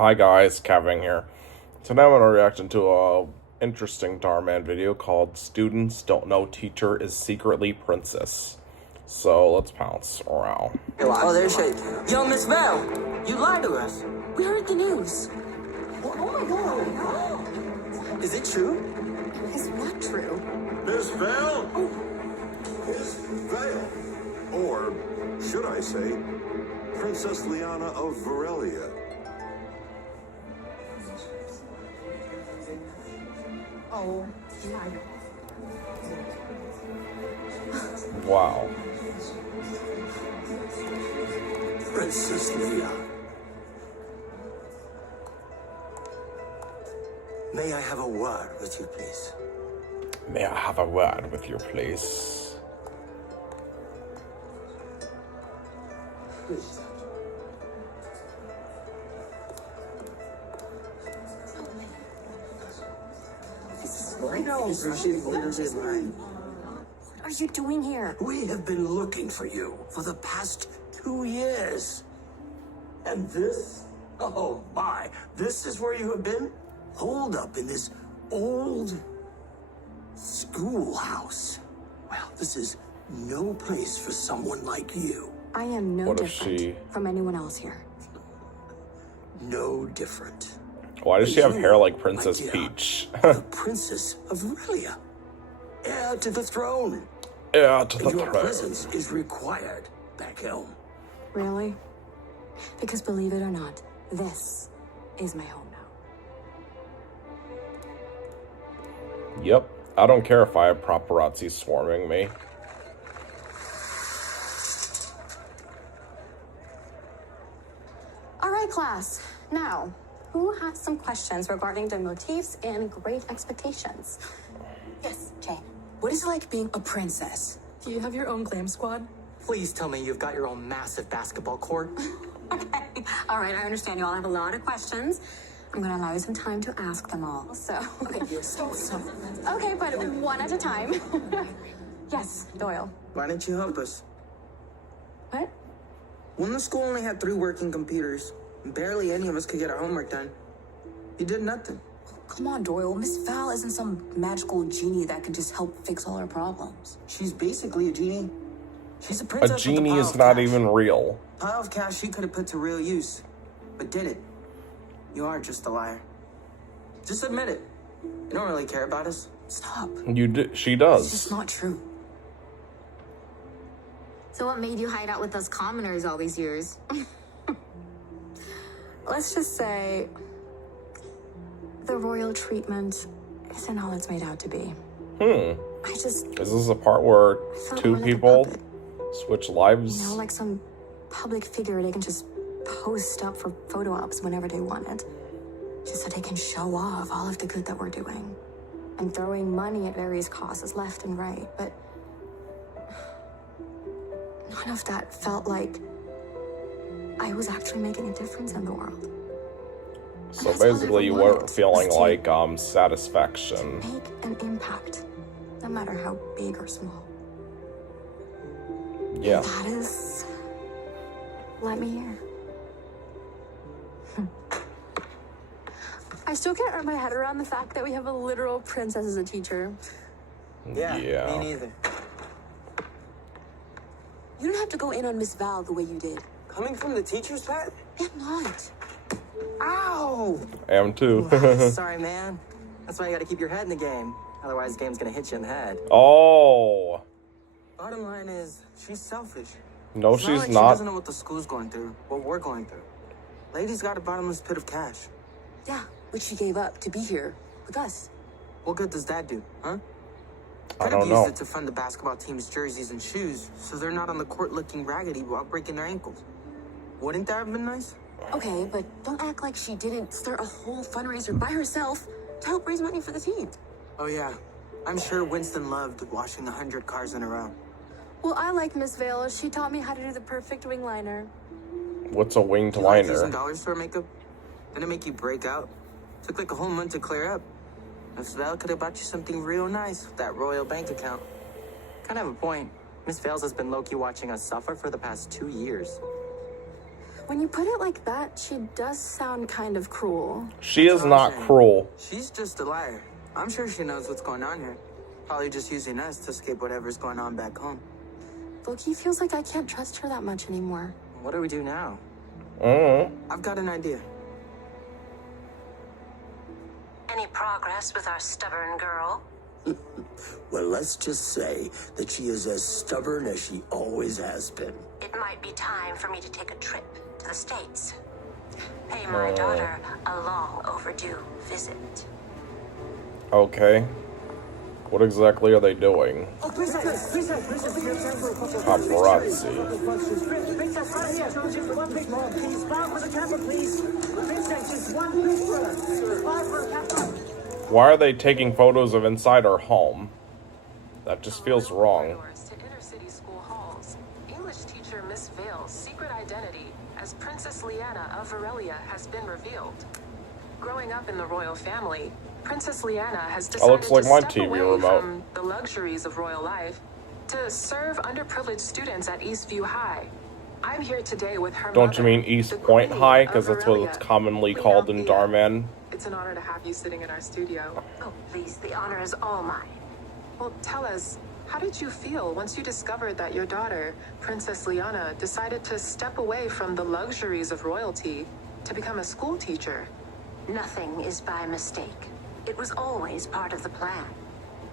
Hi guys, CatFang here. Today I'm going to react to a interesting Dhar video called Students Don't Know Teacher is Secretly Princess. So let's pounce around. Oh, there's she. Yo, Miss Bell, you lied to us. We heard the news. Oh my God. Is it true? Is what true? Miss Vale? Miss Vale. Or, should I say, Princess Liana of Varelia. Oh, my. Wow. Princess Leia. May I have a word with you, please? May I have a word with you, please? I know. She's literally lying. What are you doing here? We have been looking for you for the past 2 years. And this? Oh my, this is where you have been? Holed up in this old schoolhouse. Well, this is no place for someone like you. I am no What if different she- from anyone else here. No different. Why does she have hair like my Princess dear, Peach? the Princess of Aurelia. Heir to the throne. Yeah, to the Your throne. presence is required back home. Really? Because believe it or not, this is my home now. Yep. I don't care if I have paparazzi swarming me. All right, class. Now, who has some questions regarding the motifs and great expectations? Yes, Jay. What is it like being a princess? Do you have your own glam squad? Please tell me you've got your own massive basketball court. Okay. All right, I understand you all have a lot of questions. I'm going to allow you some time to ask them all. So, okay. Okay, but one at a time. Yes, Doyle. Why didn't you help us? What? When the school only had 3 working computers, barely any of us could get our homework done. You did nothing. Come on, Doyle. Miss Val isn't some magical genie that can just help fix all our problems. She's basically a genie. She's a A princess. with genie pile is of not cash. even real. Pile of cash she could have put to real use, but did it. You are just a liar. Just admit it. You don't really care about us. Stop. She It's does. just not true. So what made you hide out with us commoners all these years? Let's just say the royal treatment isn't all it's made out to be. I just, Is this a part where felt 2 more like a people puppet. switch lives? you know, like some public figure they can just post up for photo ops whenever they want it. Just so they can show off all of the good that we're doing. And throwing money at various causes left and right. But none of that felt like I was actually making a difference in the world. So that's all I basically you ever weren't wanted, feeling was to like satisfaction. Make an impact, no matter how big or small. Yeah. That is... let me hear. I still can't wrap my head around the fact that we have a literal princess as a teacher. Yeah, Yeah. me neither. You don't have to go in on Miss Val the way you did. Coming from the teacher's pet? I'm not. Ow! Am too. Sorry, man. That's why you gotta keep your head in the game. Otherwise, the game's gonna hit you in the head. Oh. Bottom line is, she's selfish. No, It's she's like She not. doesn't know what the school's going through, what we're going through. Lady's got a bottomless pit of cash. Yeah, which she gave up to be here with us. What good does that do, huh? I Could don't have know. used it to fund the basketball team's jerseys and shoes, so they're not on the court looking raggedy while breaking their ankles. Wouldn't that have been nice? Okay, but don't act like she didn't start a whole fundraiser by herself to help raise money for the team. Oh yeah, I'm sure Winston loved washing 100 cars in a row. Well, I like Miss Vale. She taught me how to do the perfect wing liner. What's a winged You like using liner? dollar store makeup? Didn't it make you break out? Took like a whole month to clear up. Miss Val could have bought you something real nice with that royal bank account. Kind of have a point. Miss Vales has been low-key watching us suffer for the past 2 years. When you put it like that, she does sound kind of cruel. She is not cruel. She's just a liar. I'm sure she knows what's going on here. Probably just using us to escape whatever's going on back home. Loki feels like I can't trust her that much anymore. What do we do now? I've got an idea. Any progress with our stubborn girl? Well, let's just say that she is as stubborn as she always has been. It might be time for me to take a trip to the States. Pay my daughter a long overdue visit. Okay. What exactly are they doing? Paparazzi. Why are they taking photos of inside her home? That just feels wrong. To inner city school halls. English teacher Miss Vale's secret identity as Princess Leanna of Varelia has been revealed. Growing up in the royal family, Princess Leanna has decided looks like to my step TV away remote. from the luxuries of royal life to serve underprivileged students at Eastview High. I'm here today with her Don't you mother, mean East the Point Queen High? of Because that's what it's Varelia, commonly Queen called in Althea. Darman. It's an honor to have you sitting in our studio. Oh, please, the honor is all mine. Well, tell us, how did you feel once you discovered that your daughter, Princess Leanna, decided to step away from the luxuries of royalty to become a school teacher? Nothing is by mistake. It was always part of the plan.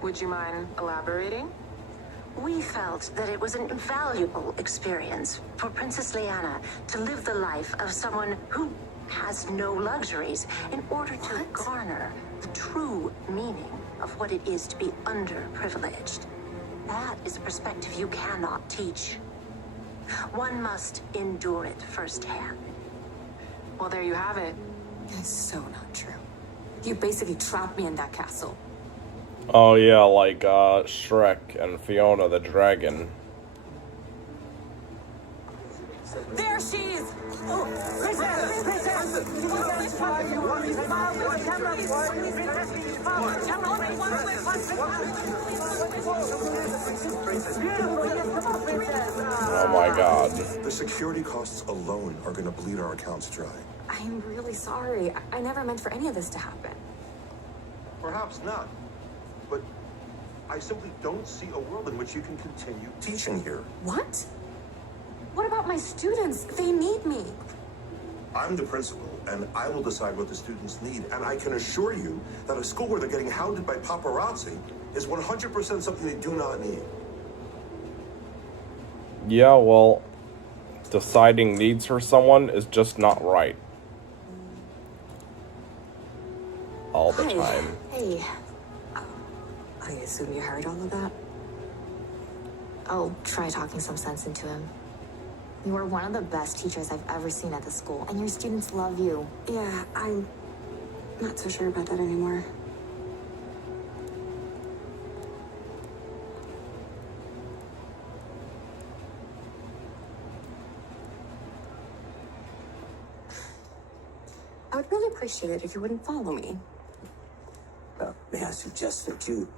Would you mind elaborating? We felt that it was an invaluable experience for Princess Leanna to live the life of someone who has no luxuries in order to garner the true meaning of what it is to be underprivileged. That is a perspective you cannot teach. One must endure it firsthand. Well, there you have it. That's so not true. You basically trapped me in that castle. Oh yeah, like Shrek and Fiona the Dragon. There she is! Oh my god. The security costs alone are going to bleed our accounts dry. I'm really sorry. I never meant for any of this to happen. Perhaps not, but I simply don't see a world in which you can continue teaching here. What? What about my students? They need me. I'm the principal, and I will decide what the students need, and I can assure you that a school where they're getting hounded by paparazzi is 100% something they do not need. Yeah, well, deciding needs for someone is just not right. All the time. Hey. I assume you heard all of that? I'll try talking some sense into him. You are one of the best teachers I've ever seen at the school, and your students love you. Yeah, I'm not so sure about that anymore. I would really appreciate it if you wouldn't follow me. May I suggest that you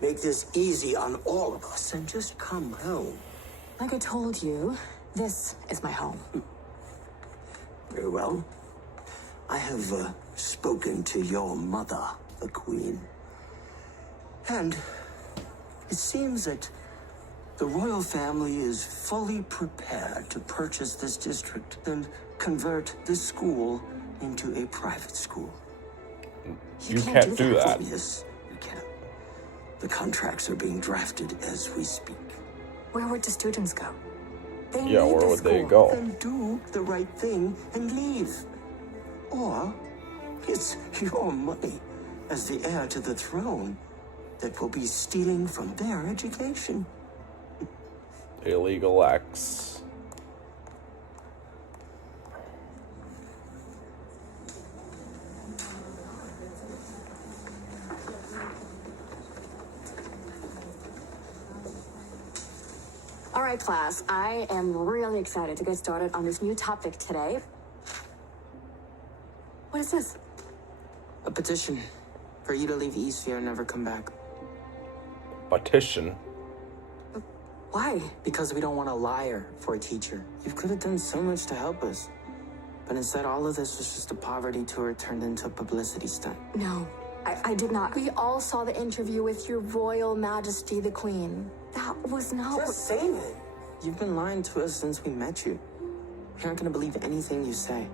make this easy on all of us and just come home? Like I told you, this is my home. Very well. I have spoken to your mother, the Queen. And it seems that the royal family is fully prepared to purchase this district and convert this school into a private school. You can't do that. Yes, you can. The contracts are being drafted as we speak. Where would the students go? They Yeah, need where the would they school. go? Then do the right thing and leave. Or it's your money as the heir to the throne that will be stealing from their education. Illegal acts. All right, class. I am really excited to get started on this new topic today. What is this? A petition for you to leave Eastview and never come back. Petition. Why? Because we don't want a liar for a teacher. You could have done so much to help us. But instead, all of this was just a poverty tour turned into a publicity stunt. No, I did not. We all saw the interview with your Royal Majesty the Queen. That was not. Just say it. You've been lying to us since we met you. We're not gonna believe anything you say.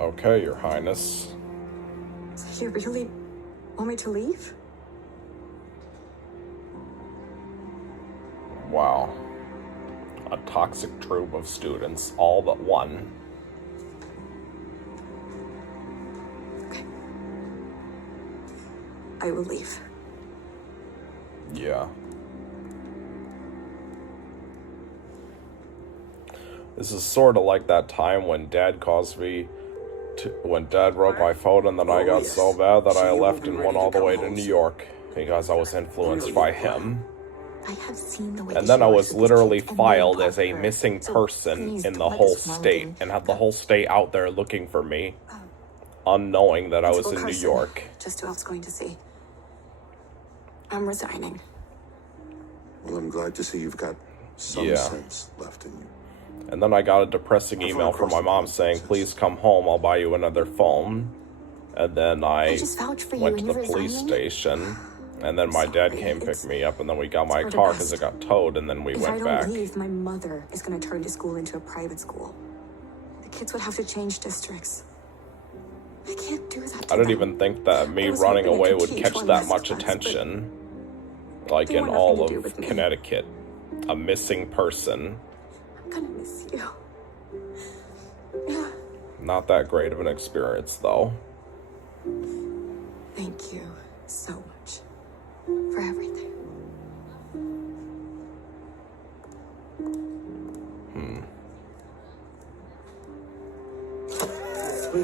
Okay, Your Highness. So you really want me to leave? Wow. A toxic troop of students, all but one. Okay. I will leave. Yeah. This is sort of like that time when Dad caused me when Dad broke my phone, and then I got so bad that I left and went all the way to New York because I was influenced by him. I have seen the way. And then I was literally filed as a missing person in the whole state and had the whole state out there looking for me, unknowing that I was in New York. Just who else going to see? I'm resigning. Well, I'm glad to see you've got some sense left in you. And then I got a depressing email from my mom saying, please come home, I'll buy you another phone. And then I went to the police station, and then my dad came pick me up, and then we got my car because it got towed, and then we went back. If I don't leave, my mother is going to turn the school into a private school. The kids would have to change districts. I can't do that. I didn't even think that me running away would catch that much attention. Like in all of Connecticut. A missing person. I'm gonna miss you. Not that great of an experience, though. Thank you so much for everything.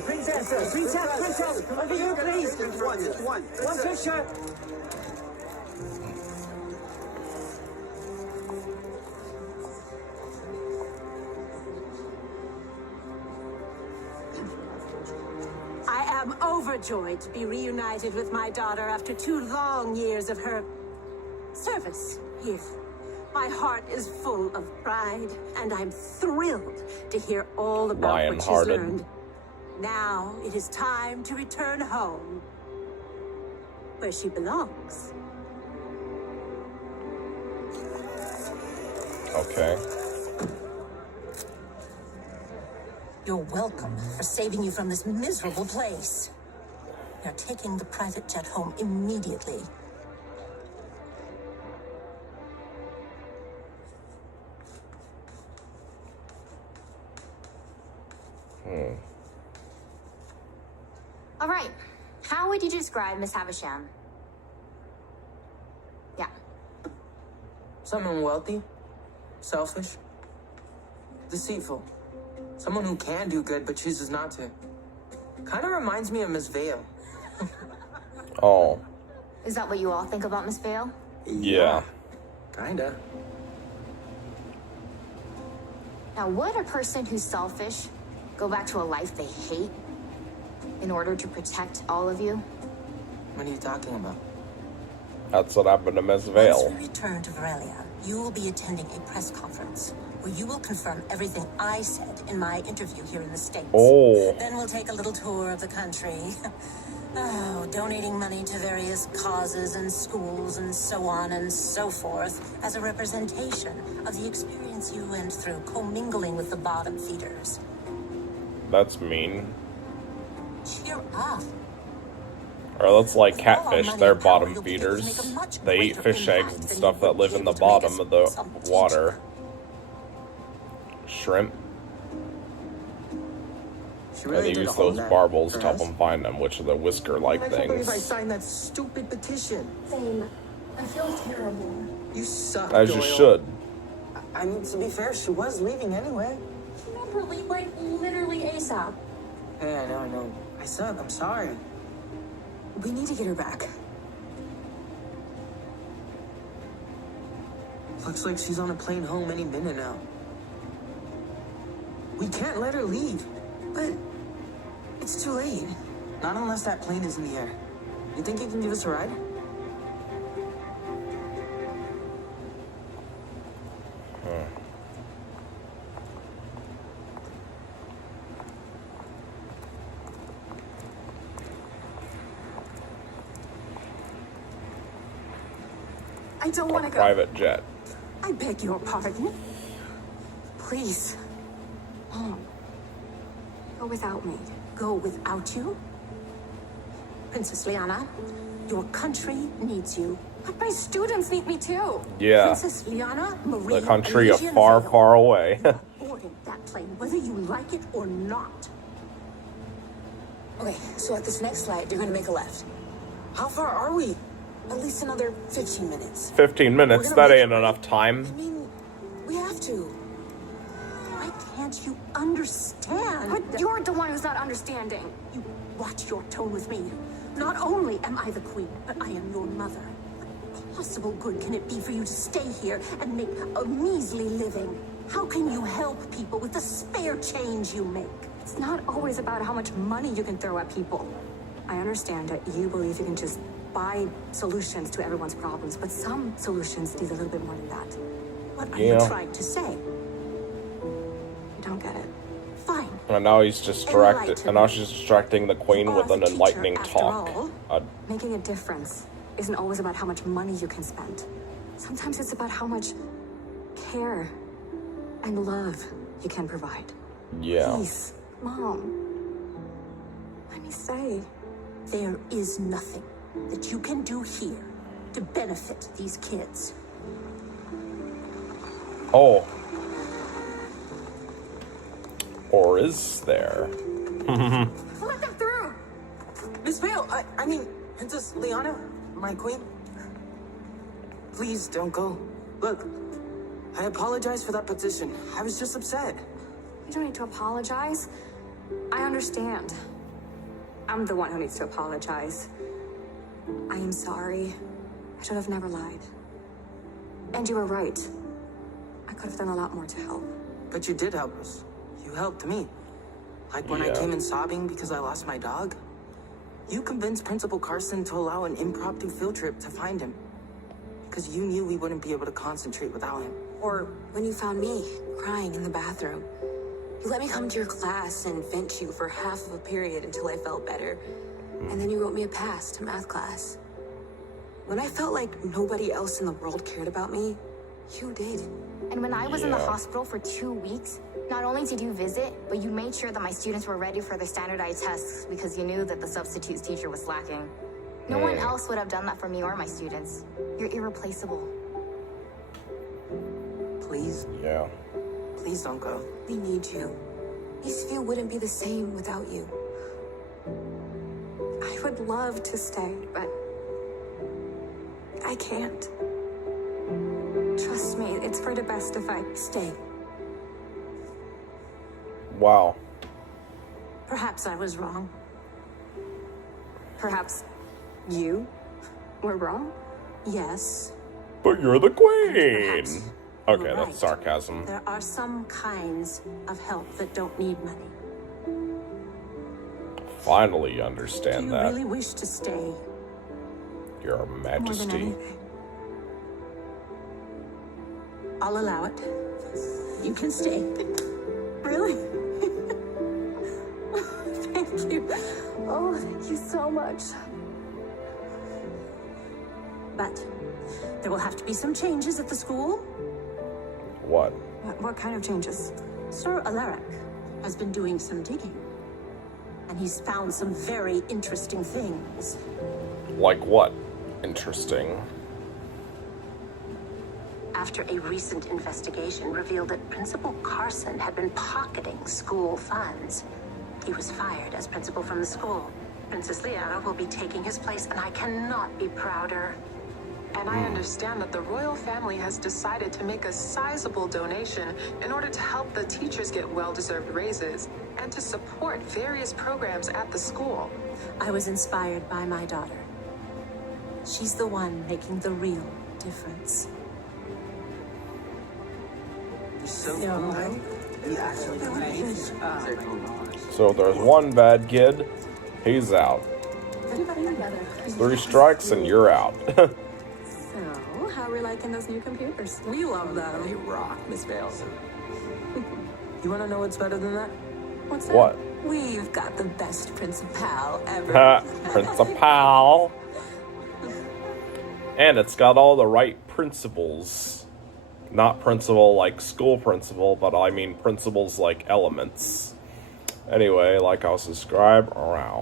Princess, over here, please. One picture. I am overjoyed to be reunited with my daughter after 2 long years of her service here. My heart is full of pride, and I'm thrilled to hear all about what she's learned. Now it is time to return home, where she belongs. Okay. You're welcome for saving you from this miserable place. You're taking the private jet home immediately. All right. How would you describe Miss Havisham? Yeah. Someone wealthy, selfish, deceitful. Someone who can do good but chooses not to. Kind of reminds me of Miss Vale. Oh. Is that what you all think about Miss Vale? Yeah. Kinda. Now, would a person who's selfish go back to a life they hate in order to protect all of you? What are you talking about? That's what happened to Miss Once Vale. we return to Varelia, you will be attending a press conference where you will confirm everything I said in my interview here in the States. Oh. Then we'll take a little tour of the country. Donating money to various causes and schools and so on and so forth as a representation of the experience you went through commingling with the bottom feeders. That's mean. Cheer up. Or that's like catfish, they're bottom feeders. They eat fish eggs and stuff that live in the bottom of the water. Shrimp. And they use those barbels to help them find them, which are the whisker-like I can't believe I things. signed that stupid petition. Same. I feel terrible. You suck, As you Doyle. should. I mean, to be fair, she was leaving anyway. Remember, like literally ASAP. Hey, I know. I suck. I'm sorry. We need to get her back. Looks like she's on a plane home any minute now. We can't let her leave. But it's too late. Not unless that plane is in the air. You think you can give us a ride? Huh. don't want to go. Private jet. I beg your pardon. Please. Mom. Go without me. Go without you? Princess Liana, your country needs you. But my students need me too. Yeah. Princess Liana, Marie, The country of Elysian far, Vale. far away. Boarding that plane, whether you like it or not. Okay, so at this next flight, you're gonna make a left. How far are we? At least another 15 minutes. 15 minutes, that ain't enough time. I mean, we have to. Why can't you understand? But you're the one who's not understanding. You watch your tone with me. Not only am I the queen, but I am your mother. What possible good can it be for you to stay here and make a measly living? How can you help people with the spare change you make? It's not always about how much money you can throw at people. I understand that you believe you can just buy solutions to everyone's problems, but some solutions need a little bit more than that. What are you trying to say? You don't get it. Fine. And now he's distracted. And now she's distracting the queen with an enlightening talk. Making a difference isn't always about how much money you can spend. Sometimes it's about how much care and love you can provide. Yeah. Please, Mom. Let me say. There is nothing that you can do here to benefit these kids. Oh. Or is there? Let them through! Miss Vale, I mean, Princess Liana, my queen. Please don't go. Look, I apologize for that petition. I was just upset. You don't need to apologize. I understand. I'm the one who needs to apologize. I am sorry. I should have never lied. And you were right. I could have done a lot more to help. But you did help us. You helped me. Like when I came in sobbing because I lost my dog. You convinced Principal Carson to allow an impromptu field trip to find him. Because you knew we wouldn't be able to concentrate without him. Or when you found me, crying in the bathroom. You let me come to your class and vent you for half of a period until I felt better. And then you wrote me a pass to math class. When I felt like nobody else in the world cared about me, you did. And when I was in the hospital for 2 weeks, not only did you visit, but you made sure that my students were ready for their standardized tests because you knew that the substitutes teacher was slacking. No one else would have done that for me or my students. You're irreplaceable. Please? Yeah. Please don't go. We need you. Eastview wouldn't be the same without you. I would love to stay, but I can't. Trust me, it's for the best if I stay. Wow. Perhaps I was wrong. Perhaps you were wrong? Yes. But you're the queen! Perhaps Okay, you're that's right. sarcasm. There are some kinds of help that don't need money. Finally you Do understand you that. really wish to stay? Your More than Majesty. anything. I'll allow it. You can stay. Really? Thank you. Oh, thank you so much. But there will have to be some changes at the school. What? What kind of changes? Sir Alaric has been doing some digging. And he's found some very interesting things. Like what? Interesting. After a recent investigation revealed that Principal Carson had been pocketing school funds, he was fired as principal from the school. Princess Liana will be taking his place, and I cannot be prouder. And I understand that the royal family has decided to make a sizable donation in order to help the teachers get well-deserved raises and to support various programs at the school. I was inspired by my daughter. She's the one making the real difference. So if there's one bad kid, he's out. 3 strikes and you're out. So, how are we liking those new computers? We love them. They rock, Miss Vale. You want to know what's better than that? What's that? What? We've got the best principal ever. Principal. And it's got all the right principles. Not principal like school principal, but I mean principles like elements. Anyway, like, I'll subscribe around.